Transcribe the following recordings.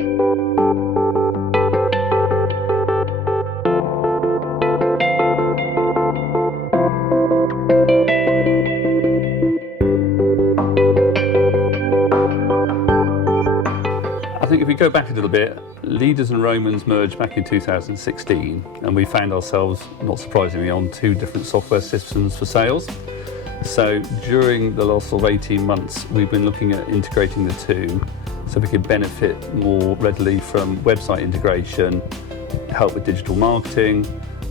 I think if we go back a little bit, Leaders and Romans merged back in 2016, and we found ourselves, not surprisingly, on two different software systems for sales. So during the last sort of 18 months, we've been looking at integrating the two so we could benefit more readily from website integration, help with digital marketing,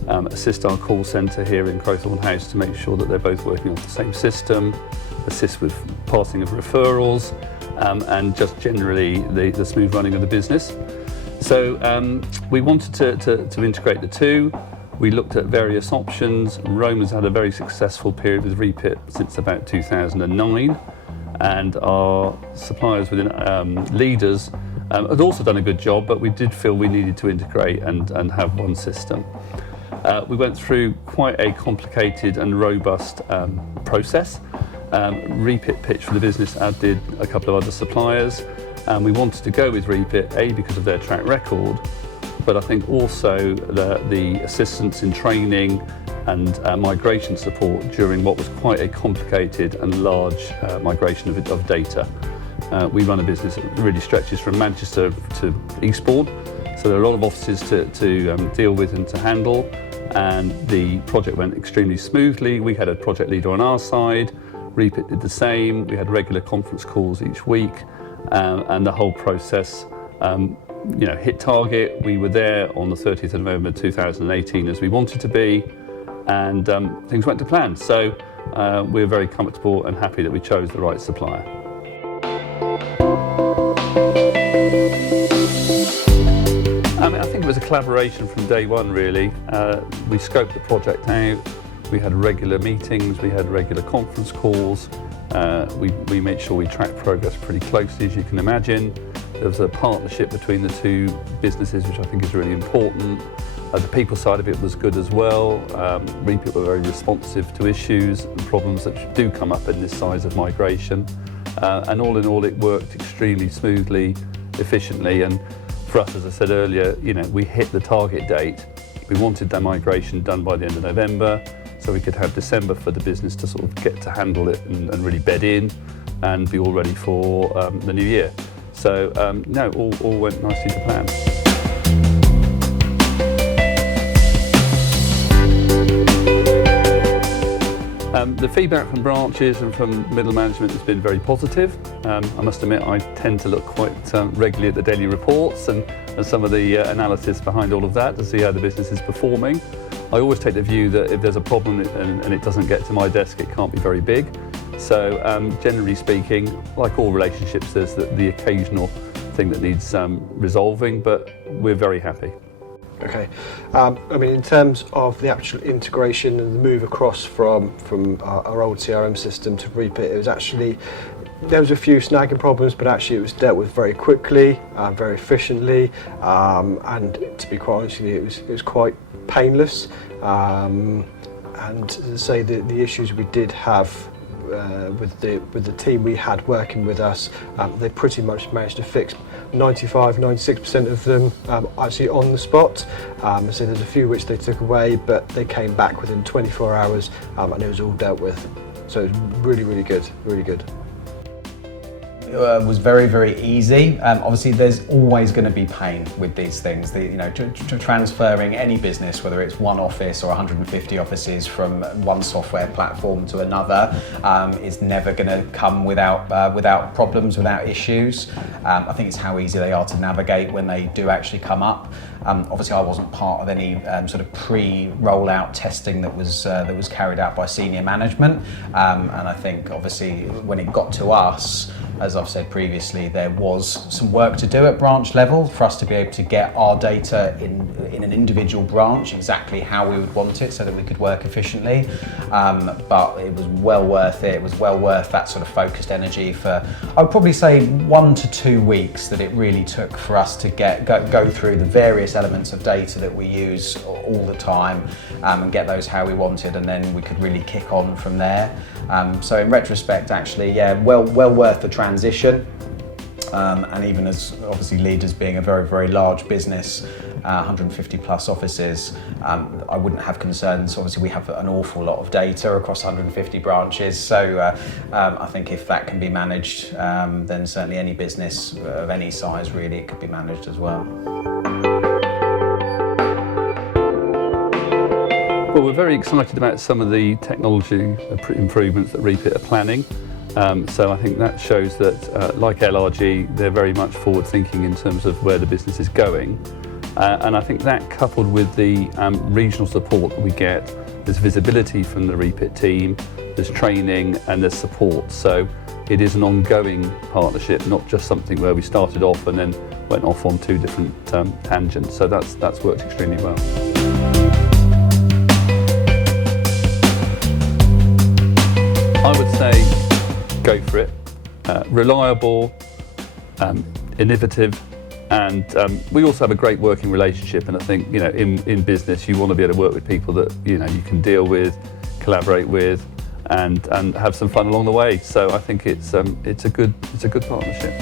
assist our call centre here in Crowthorne House to make sure that they're both working off the same system, assist with passing of referrals, and just generally the smooth running of the business. So we wanted to integrate the two. We looked at various options. Roman's had a very successful period with Reapit since about 2009, and our suppliers within Leaders had also done a good job, but we did feel we needed to integrate and have one system. We went through quite a complicated and robust process. Reapit pitched for the business, as did a couple of other suppliers, and we wanted to go with Reapit, A, because of their track record, but I think also the assistance in training and migration support during what was quite a complicated and large migration of data. We run a business that really stretches from Manchester to Eastbourne, so there are a lot of offices to deal with and to handle, and the project went extremely smoothly. We had a project leader on our side, Reapit did the same. We had regular conference calls each week, and the whole process hit target. We were there on the 30th of November 2018 as we wanted to be, and things went to plan. So we're very comfortable and happy that we chose the right supplier. I think it was a collaboration from day one, really. We scoped the project out. We had regular meetings, we had regular conference calls, we made sure we tracked progress pretty closely, as you can imagine. There was a partnership between the two businesses, which I think is really important. The people side of it was good as well. Reapit were very responsive to issues and problems that do come up in this size of migration. And all in all, it worked extremely smoothly, efficiently. And for us, as I said earlier, we hit the target date. We wanted that migration done by the end of November, so we could have December for the business to sort of get to handle it and really bed in and be all ready for the new year. So no, all went nicely to plan. The feedback from branches and from middle management has been very positive. I must admit I tend to look quite regularly at the daily reports and some of the analysis behind all of that to see how the business is performing. I always take the view that if there's a problem and it doesn't get to my desk, it can't be very big. So generally speaking, like all relationships, there's the occasional thing that needs resolving, but we're very happy. Okay, in terms of the actual integration and the move across from our old CRM system to Reapit, it was actually, there was a few snagging problems, but actually it was dealt with very quickly, very efficiently, and to be quite honest with you, it was quite painless. And to say the issues we did have with the team we had working with us, they pretty much managed to fix 95-96% of them actually on the spot. So there's a few which they took away, but they came back within 24 hours and it was all dealt with. So it was really, really good, really good. Was very, very easy. Obviously, there's always going to be pain with these things. Transferring any business, whether it's one office or 150 offices from one software platform to another, is never going to come without problems, without issues. I think it's how easy they are to navigate when they do actually come up. Obviously, I wasn't part of any sort of pre-rollout testing that was carried out by senior management, and I think obviously when it got to us, as I've said previously, there was some work to do at branch level for us to be able to get our data in an individual branch exactly how we would want it so that we could work efficiently. But it was well worth it. It was well worth that sort of focused energy for, I would probably say, 1 to 2 weeks that it really took for us to go through the various elements of data that we use all the time and get those how we wanted, and then we could really kick on from there. So in retrospect, actually, yeah, well worth the transition. And even as obviously Leaders being a very, very large business, 150 plus offices, I wouldn't have concerns. Obviously we have an awful lot of data across 150 branches, so I think if that can be managed, then certainly any business of any size really could be managed as well. Well, we're very excited about some of the technology improvements that Reapit are planning. So I think that shows that, like LRG, they're very much forward-thinking in terms of where the business is going. And I think that, coupled with the regional support that we get, there's visibility from the Reapit team, there's training and there's support. So it is an ongoing partnership, not just something where we started off and then went off on two different tangents. So that's worked extremely well. I would say go for it. Reliable, innovative, and we also have a great working relationship. And I think, you know, in business, you want to be able to work with people that, you know, you can deal with, collaborate with, and have some fun along the way. So I think it's a good partnership.